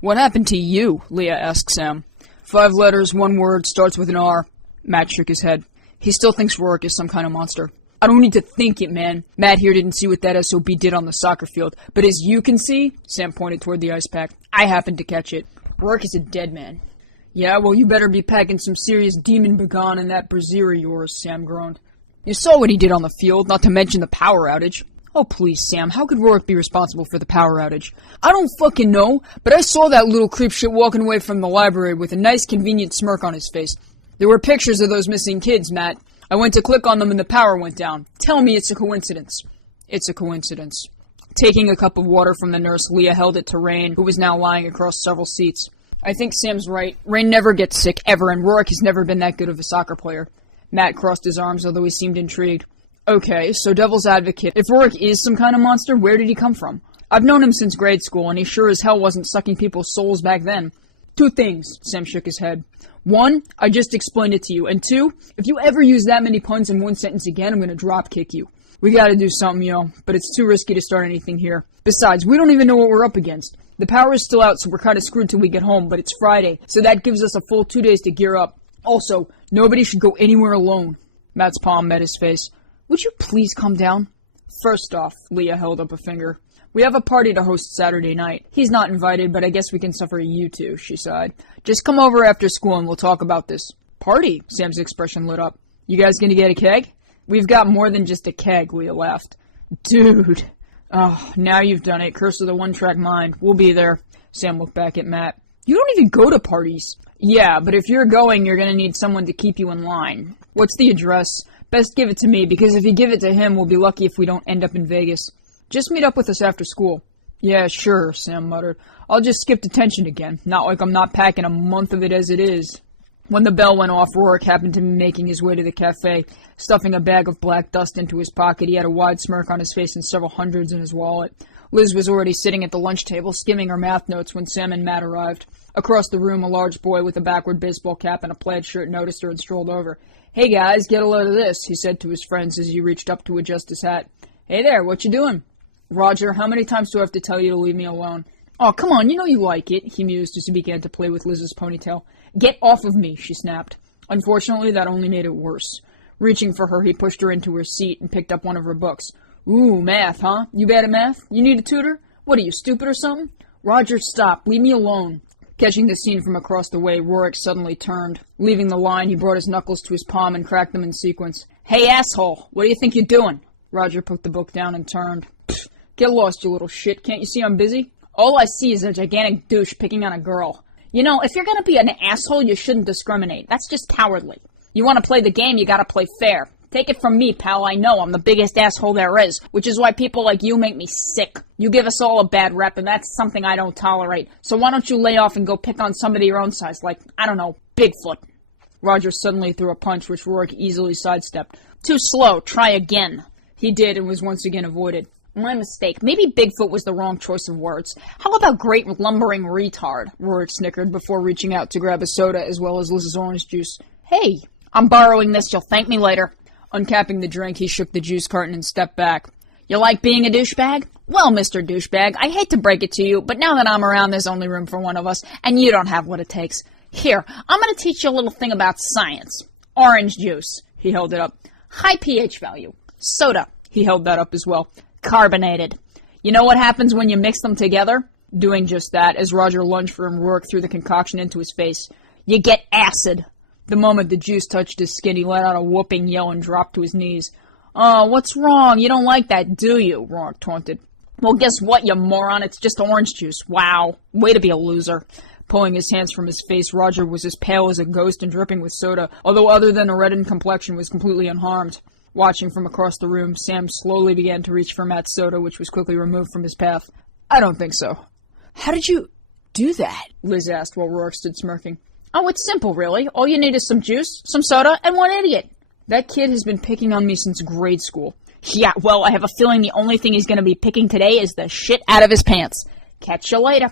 What happened to you? Leah asked Sam. 5 letters, 1 word, starts with an R. Matt shook his head. He still thinks Rourke is some kind of monster. I don't need to think it, man. Matt here didn't see what that SOB did on the soccer field. But as you can see, Sam pointed toward the ice pack, I happened to catch it. Rourke is a dead man. Yeah, well, you better be packing some serious demon begone in that brassiere of yours, Sam groaned. You saw what he did on the field, not to mention the power outage. Oh, please, Sam, how could Rourke be responsible for the power outage? I don't fucking know, but I saw that little creepshit walking away from the library with a nice, convenient smirk on his face. There were pictures of those missing kids, Matt. I went to click on them and the power went down. Tell me it's a coincidence. It's a coincidence. Taking a cup of water from the nurse, Leah held it to Rain, who was now lying across several seats. I think Sam's right. Rain never gets sick, ever, and Rourke has never been that good of a soccer player. Matt crossed his arms, although he seemed intrigued. Okay, so devil's advocate. If Rourke is some kind of monster, where did he come from? I've known him since grade school, and he sure as hell wasn't sucking people's souls back then. 2 things, Sam shook his head. 1, I just explained it to you, and 2, if you ever use that many puns in one sentence again, I'm gonna drop kick you. We gotta do something, yo, but it's too risky to start anything here. Besides, we don't even know what we're up against. The power is still out, so we're kinda screwed till we get home, but it's Friday, so that gives us a full 2 days to gear up. Also, nobody should go anywhere alone. Matt's palm met his face. Would you please calm down? First off, Leah held up a finger. We have a party to host Saturday night. He's not invited, but I guess we can suffer you two, she sighed. Just come over after school and we'll talk about this. Party? Sam's expression lit up. You guys gonna get a keg? We've got more than just a keg, Leah laughed. Dude. Oh, now you've done it. Curse of the one-track mind. We'll be there. Sam looked back at Matt. You don't even go to parties. Yeah, but if you're going, you're gonna need someone to keep you in line. What's the address? Best give it to me, because if you give it to him, we'll be lucky if we don't end up in Vegas. Just meet up with us after school. Yeah, sure, Sam muttered. I'll just skip detention again. Not like I'm not packing a month of it as it is. When the bell went off, Rourke happened to be making his way to the cafe. Stuffing a bag of black dust into his pocket, he had a wide smirk on his face and several hundreds in his wallet. Liz was already sitting at the lunch table, skimming her math notes when Sam and Matt arrived. Across the room, a large boy with a backward baseball cap and a plaid shirt noticed her and strolled over. Hey guys, get a load of this, he said to his friends as he reached up to adjust his hat. Hey there, what you doing? Roger, how many times do I have to tell you to leave me alone? Oh, come on, you know you like it, he mused as he began to play with Liz's ponytail. Get off of me, she snapped. Unfortunately, that only made it worse. Reaching for her, he pushed her into her seat and picked up one of her books. Ooh, math, huh? You bad at math? You need a tutor? What, are you stupid or something? Roger, stop. Leave me alone. Catching the scene from across the way, Rourke suddenly turned. Leaving the line, he brought his knuckles to his palm and cracked them in sequence. Hey, asshole, what do you think you're doing? Roger put the book down and turned. Pfft, get lost, you little shit. Can't you see I'm busy? All I see is a gigantic douche picking on a girl. You know, if you're gonna be an asshole, you shouldn't discriminate. That's just cowardly. You wanna play the game, you gotta play fair. Take it from me, pal, I know I'm the biggest asshole there is, which is why people like you make me sick. You give us all a bad rep, and that's something I don't tolerate. So why don't you lay off and go pick on somebody your own size, like, I don't know, Bigfoot. Roger suddenly threw a punch, which Rourke easily sidestepped. Too slow, try again. He did, and was once again avoided. My mistake. Maybe Bigfoot was the wrong choice of words. How about great lumbering retard? Rourke snickered before reaching out to grab a soda as well as Liz's orange juice. Hey, I'm borrowing this, you'll thank me later. Uncapping the drink, he shook the juice carton and stepped back. You like being a douchebag? Well, Mr. Douchebag, I hate to break it to you, but now that I'm around, there's only room for one of us, and you don't have what it takes. Here, I'm going to teach you a little thing about science. Orange juice. He held it up. High pH value. Soda. He held that up as well. Carbonated. You know what happens when you mix them together? Doing just that, as Roger lunged for him, Rourke threw the concoction into his face. You get acid. The moment the juice touched his skin, he let out a whooping yell and dropped to his knees. Oh, what's wrong? You don't like that, do you? Rourke taunted. Well, guess what, you moron? It's just orange juice. Wow. Way to be a loser. Pulling his hands from his face, Roger was as pale as a ghost and dripping with soda, although other than a reddened complexion was completely unharmed. Watching from across the room, Sam slowly began to reach for Matt's soda, which was quickly removed from his path. I don't think so. How did you do that? Liz asked while Rourke stood smirking. Oh, it's simple, really. All you need is some juice, some soda, and one idiot. That kid has been picking on me since grade school. Yeah, well, I have a feeling the only thing he's going to be picking today is the shit out of his pants. Catch you later.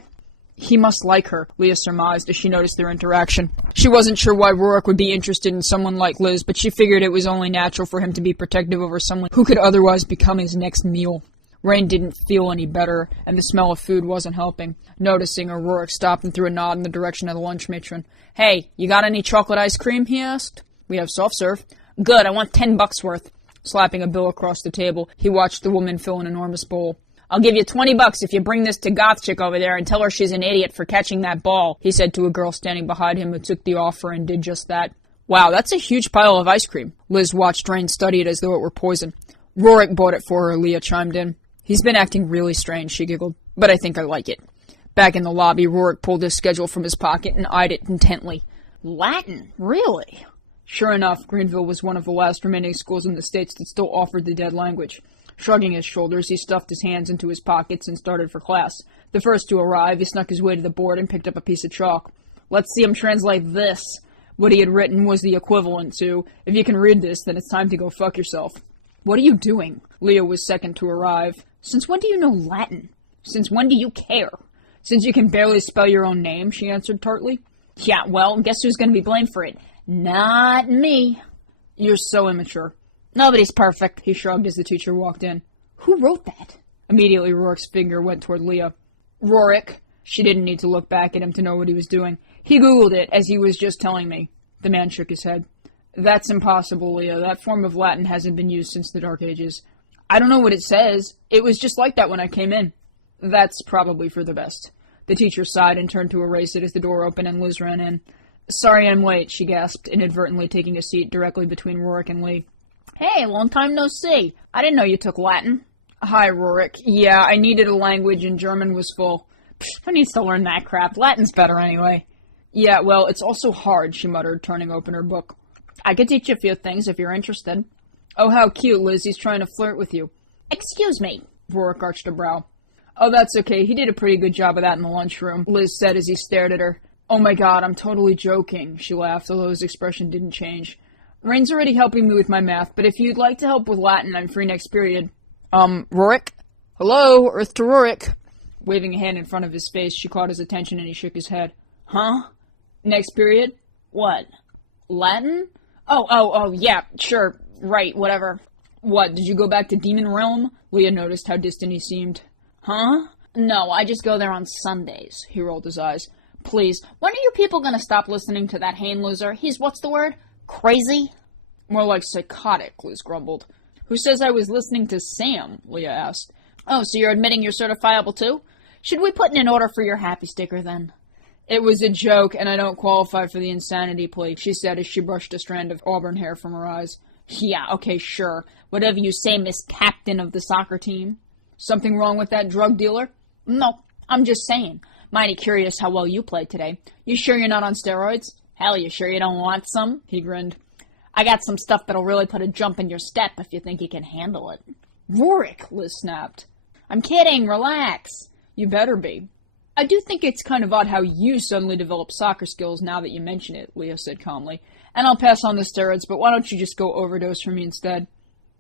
He must like her, Leah surmised as she noticed their interaction. She wasn't sure why Rourke would be interested in someone like Liz, but she figured it was only natural for him to be protective over someone who could otherwise become his next meal. Rain didn't feel any better, and the smell of food wasn't helping. Noticing her, Rourke stopped and threw a nod in the direction of the lunch matron. "Hey, you got any chocolate ice cream?" he asked. "We have soft serve." "Good, I want $10 worth." Slapping a bill across the table, he watched the woman fill an enormous bowl. "I'll give you $20 if you bring this to Goth chick over there and tell her she's an idiot for catching that ball," he said to a girl standing behind him who took the offer and did just that. "Wow, that's a huge pile of ice cream." Liz watched Rain study it as though it were poison. "Rourke bought it for her," Leah chimed in. "He's been acting really strange," she giggled, "but I think I like it." Back in the lobby, Rourke pulled his schedule from his pocket and eyed it intently. "Latin? Really?" Sure enough, Greenville was one of the last remaining schools in the States that still offered the dead language. Shrugging his shoulders, he stuffed his hands into his pockets and started for class. The first to arrive, he snuck his way to the board and picked up a piece of chalk. "Let's see him translate this." What he had written was the equivalent to, "If you can read this, then it's time to go fuck yourself." "What are you doing?" Leah was second to arrive. "Since when do you know Latin?" "Since when do you care?" "Since you can barely spell your own name," she answered tartly. "Yeah, well, guess who's going to be blamed for it? Not me." "You're so immature." "Nobody's perfect," he shrugged as the teacher walked in. "Who wrote that?" Immediately, Rourke's finger went toward Leah. "Rourke." She didn't need to look back at him to know what he was doing. "He Googled it, as he was just telling me." The man shook his head. "That's impossible, Leah. That form of Latin hasn't been used since the Dark Ages." "I don't know what it says. It was just like that when I came in." "That's probably for the best." The teacher sighed and turned to erase it as the door opened and Liz ran in. "Sorry I'm late," she gasped, inadvertently taking a seat directly between Rourke and Lee. "Hey, long time no see. I didn't know you took Latin." "Hi, Rourke. Yeah, I needed a language and German was full." "Who needs to learn that crap? Latin's better anyway." "Yeah, well, it's also hard," she muttered, turning open her book. "I could teach you a few things if you're interested." "Oh, how cute, Liz. He's trying to flirt with you." "Excuse me." Rourke arched a brow. "Oh, that's okay. He did a pretty good job of that in the lunchroom," Liz said as he stared at her. "Oh my God, I'm totally joking," she laughed, although his expression didn't change. "Rain's already helping me with my math, but if you'd like to help with Latin, I'm free next period." Rourke?" "Hello, Earth to Rourke." Waving a hand in front of his face, she caught his attention and he shook his head. "Huh? Next period? What? Latin? Oh, yeah, sure, right, whatever." "What, did you go back to Demon Realm?" Leah noticed how distant he seemed. "Huh? No, I just go there on Sundays." He rolled his eyes. "Please, when are you people going to stop listening to that Hain loser? He's, what's the word? Crazy?" "More like psychotic," Liz grumbled. "Who says I was listening to Sam?" Leah asked. "Oh, so you're admitting you're certifiable too? Should we put in an order for your happy sticker then?" "It was a joke, and I don't qualify for the insanity plea," she said as she brushed a strand of auburn hair from her eyes. "Yeah, okay, sure. Whatever you say, Miss Captain of the soccer team." "Something wrong with that drug dealer?" "No, I'm just saying. Mighty curious how well you played today. You sure you're not on steroids?" "Hell, you sure you don't want some?" He grinned. "I got some stuff that'll really put a jump in your step if you think you can handle it." "Rourke," Liz snapped. "I'm kidding, relax." "You better be." "I do think it's kind of odd how you suddenly develop soccer skills now that you mention it," Leah said calmly. "And I'll pass on the steroids, but why don't you just go overdose for me instead?"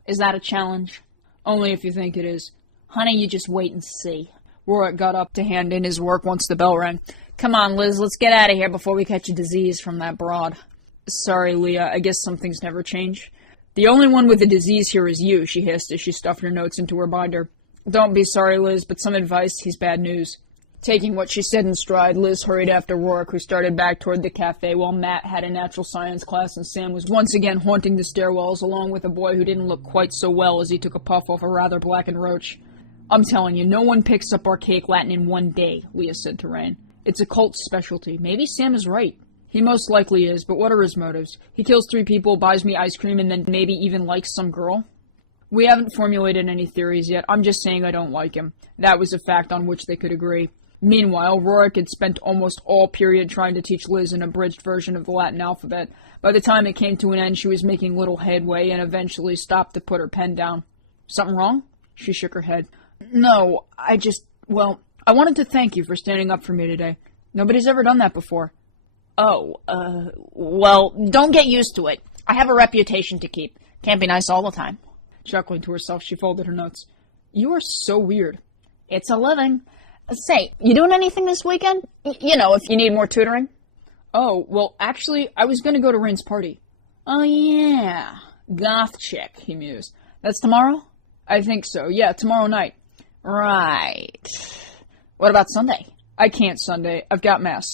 "Is that a challenge?" "Only if you think it is." "Honey, you just wait and see." Rourke got up to hand in his work once the bell rang. "Come on, Liz, let's get out of here before we catch a disease from that broad." "Sorry, Leah, I guess some things never change." "The only one with a disease here is you," she hissed as she stuffed her notes into her binder. "Don't be sorry, Liz, but some advice, he's bad news." Taking what she said in stride, Liz hurried after Rourke, who started back toward the cafe while Matt had a natural science class and Sam was once again haunting the stairwells along with a boy who didn't look quite so well as he took a puff off a rather blackened roach. "I'm telling you, no one picks up archaic Latin in one day," Leah said to Rain. "It's a cult specialty. Maybe Sam is right." "He most likely is, but what are his motives? He kills 3 people, buys me ice cream, and then maybe even likes some girl?" "We haven't formulated any theories yet. I'm just saying I don't like him." That was a fact on which they could agree. Meanwhile, Rourke had spent almost all period trying to teach Liz an abridged version of the Latin alphabet. By the time it came to an end, she was making little headway and eventually stopped to put her pen down. "Something wrong?" She shook her head. "No, I wanted to thank you for standing up for me today. Nobody's ever done that before." "Oh, well, don't get used to it. I have a reputation to keep. Can't be nice all the time." Chuckling to herself, she folded her notes. "You are so weird." "It's a living. Say, you doing anything this weekend? You know, if you need more tutoring." "Oh, well, actually, I was going to go to Rain's party." "Oh, yeah. Goth chick," he mused. "That's tomorrow?" "I think so. Yeah, tomorrow night." Right. What about Sunday? I can't Sunday. I've got Mass.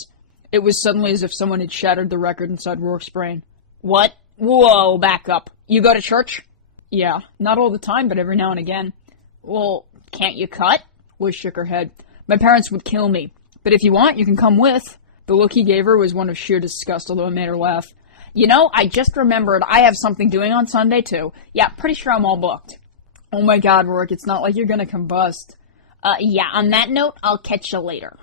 It was suddenly as if someone had shattered the record inside Rourke's brain. What? Whoa, back up. You go to church? Yeah, not all the time, but every now and again. Well, can't you cut? Liz shook her head. My parents would kill me. But if you want, you can come with. The look he gave her was one of sheer disgust, although it made her laugh. You know, I just remembered I have something doing on Sunday, too. Yeah, pretty sure I'm all booked. Oh my god, Rourke, it's not like you're gonna combust. Yeah, on that note, I'll catch you later.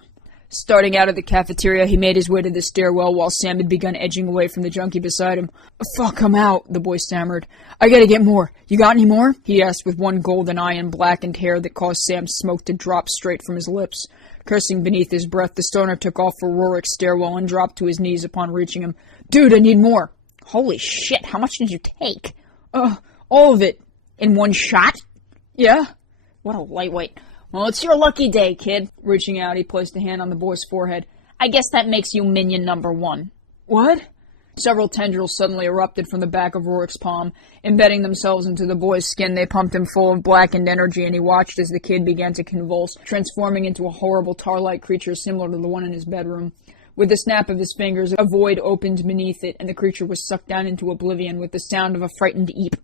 Starting out of the cafeteria, he made his way to the stairwell while Sam had begun edging away from the junkie beside him. Fuck, I'm out, the boy stammered. I gotta get more. You got any more? He asked with one golden eye and blackened hair that caused Sam's smoke to drop straight from his lips. Cursing beneath his breath, the stoner took off for Rourke's stairwell and dropped to his knees upon reaching him. Dude, I need more. Holy shit, how much did you take? All of it. In one shot? Yeah. What a lightweight. Well, it's your lucky day, kid. Reaching out, he placed a hand on the boy's forehead. I guess that makes you minion number 1. What? Several tendrils suddenly erupted from the back of Rourke's palm. Embedding themselves into the boy's skin, they pumped him full of blackened energy, and he watched as the kid began to convulse, transforming into a horrible tar-like creature similar to the one in his bedroom. With the snap of his fingers, a void opened beneath it, and the creature was sucked down into oblivion with the sound of a frightened eep.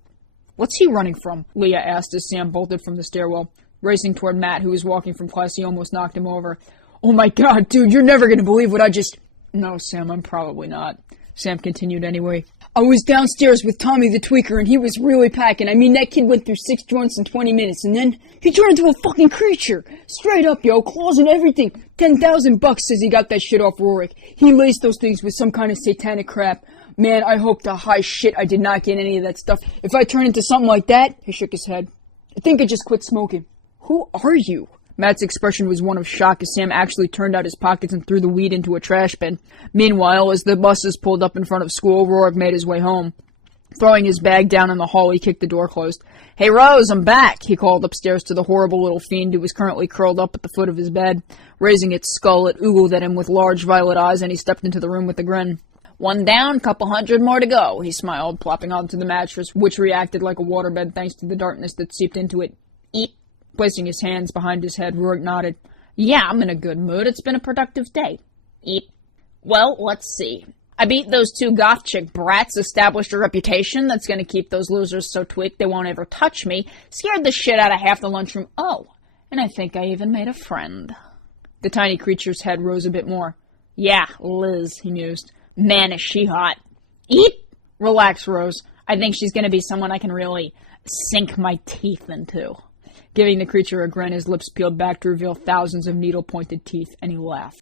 What's he running from? Leah asked as Sam bolted from the stairwell. Racing toward Matt, who was walking from class, he almost knocked him over. Oh my god, dude, you're never gonna believe what I just... No, Sam, I'm probably not. Sam continued anyway. I was downstairs with Tommy the Tweaker, and he was really packing. I mean, that kid went through 6 joints in 20 minutes, and then he turned into a fucking creature. Straight up, yo, claws and everything. $10,000 says he got that shit off Rourke. He laced those things with some kind of satanic crap. Man, I hope to high shit I did not get any of that stuff. If I turn into something like that... He shook his head. I think I just quit smoking. Who are you? Matt's expression was one of shock as Sam actually turned out his pockets and threw the weed into a trash bin. Meanwhile, as the buses pulled up in front of school, Rourke made his way home. Throwing his bag down in the hall, he kicked the door closed. Hey, Rose, I'm back, he called upstairs to the horrible little fiend who was currently curled up at the foot of his bed. Raising its skull, it oogled at him with large violet eyes, and he stepped into the room with a grin. 1 down, couple hundred more to go, he smiled, plopping onto the mattress, which reacted like a waterbed thanks to the darkness that seeped into it. Eat. Placing his hands behind his head, Rourke nodded. Yeah, I'm in a good mood. It's been a productive day. Eat. Well, let's see. I beat those 2 goth chick brats, established a reputation that's going to keep those losers so tweaked they won't ever touch me, scared the shit out of half the lunchroom. Oh, and I think I even made a friend. The tiny creature's head rose a bit more. Yeah, Liz, he mused. Man, is she hot. Eat. Relax, Rose. I think she's going to be someone I can really sink my teeth into. Giving the creature a grin, his lips peeled back to reveal thousands of needle-pointed teeth, and he laughed.